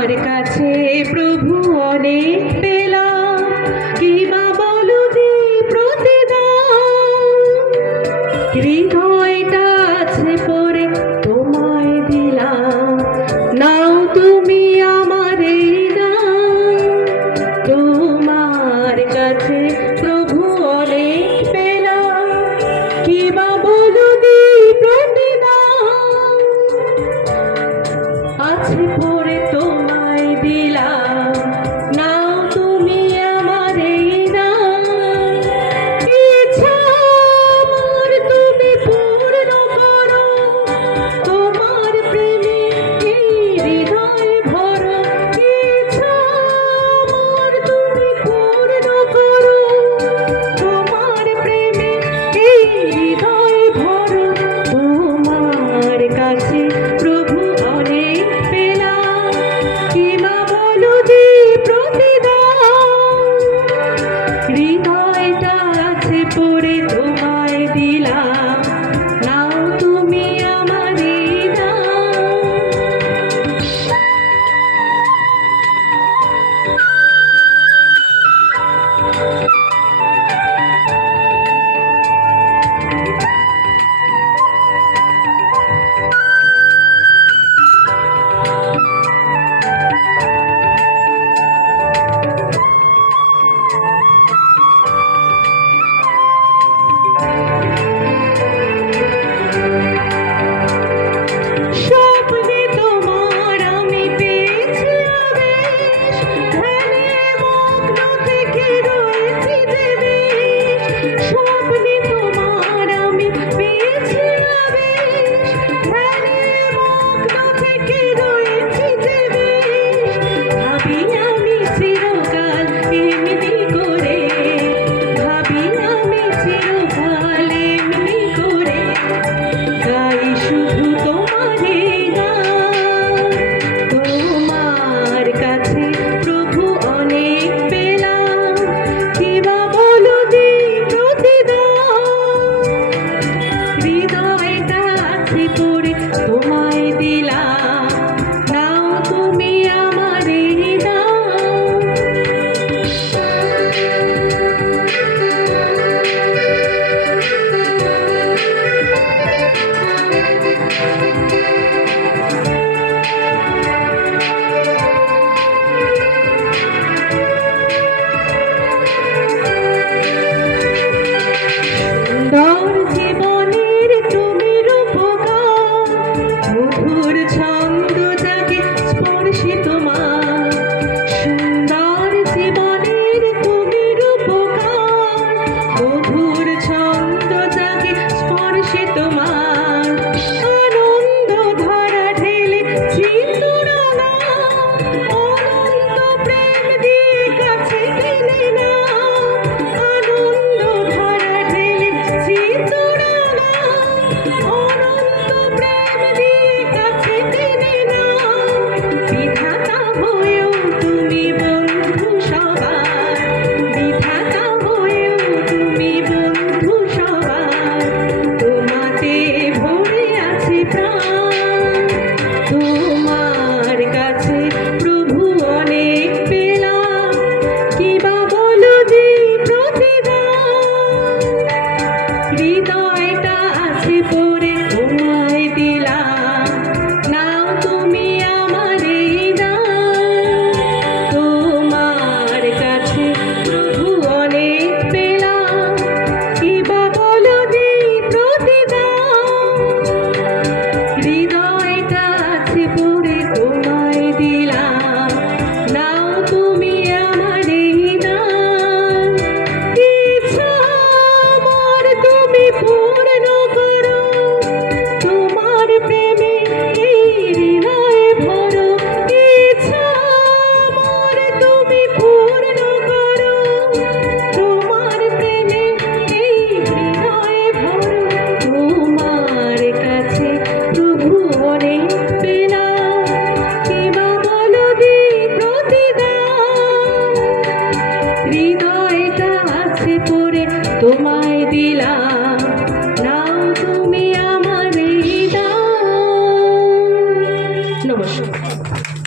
তোমার কাছে প্রভু অনেক পেলাম, কি বা বলো দি প্রতিদান। হৃদয়টা আছে পরে তোমায় দিলাম, নাও তুমি আমার এই দান। তোমার কাছে প্রভু অনেক পেলাম, কি বা বলো দি প্রতিদান। আছে পরে তোমায় দিলাম, নাও তুমি আমার এই দান। ইচ্ছা আমার তুমি পূর্ণ করো, তোমার প্রেমে এই হৃদয় ভরো। ইচ্ছা আমার তুমি পূর্ণ করো, তোমার প্রেমে এই হৃদয় ভরো। তোমার কাছে প্রভু অনেক পেলাম, কি বা বলো দি প্রতিদান। হৃদয়টা আছে পড়ে তোমায় দিলাম, নাও তুমি আমার এই দান। স্বপ্নে তোমার আমি পেয়েছি আবেশ, ধ্যানে মগ্ন থেকে রয়েছি যে বেশ। স্বপ্নে তোমার আমি পেয়েছি আবেশ, ধ্যানে মগ্ন থেকে রয়েছি যে বেশ। ভাবি আমি চিরকাল এমনি করে, ভাবি আমি চিরকাল এমনি করে, গাই শুধু তোমারে গান। তোমার কাছে প্রভু অনেক পেলাম, কি বা বলো দি প্রতিদান। হৃদয়টা আছে পড়ে তোমায় দিলাম, নাও তুমি আমার এই দান। সুন্দর জীবনের তুমি রূপকার, মধুর ছন্দ জাগে স্পর্শে তোমার। সুন্দর জীবনের তুমি রূপকার, মধুর ছন্দ জাগে স্পর্শে তোমার। আনন্দ ধারা ঢেলে চিত্তরঙা, অনন্ত প্রেম দিয়ে কাছে টেনে নাও। আনন্দ ধারা ঢেলে চিত্তরঙা, অনন্ত প্রেম দিয়ে কাছে টেনে নাও। বিধাতা হয়েও তুমি বন্ধু সবার, বিধাতা হয়েও তুমি বন্ধু সবার। তোমাতে ভরে আছে প্রাণ, তোমার কাছে প্রভু অনেক পেলাম, কি বা বলো দি প্রতিদান। হৃদয়টা আছে পড়ে তোমায় দিলাম, নাও তুমি আমার এই দান। তোমার কাছে প্রভু অনেক পেলাম, কি বা বলো দি প্রতিদান। হৃদয়টা আছে পড়ে তোমায় দিলাম, নাও তুমি আমার এই দান। ইচ্ছা আমার তুমি পূর্ণ করো, তোমার প্রেমে এই হৃদয় ভরো। ইচ্ছা আমার তুমি পূর্ণ করো, তোমার প্রেমে এই হৃদয় ভরো। তোমার কাছে প্রভু অনেক পেলাম, কি বা বলো দি প্রতিদান। হৃদয়টা আছে পড়ে তোমায় দিলাম, নাও তুমি আমার এই দান। নমস্কার।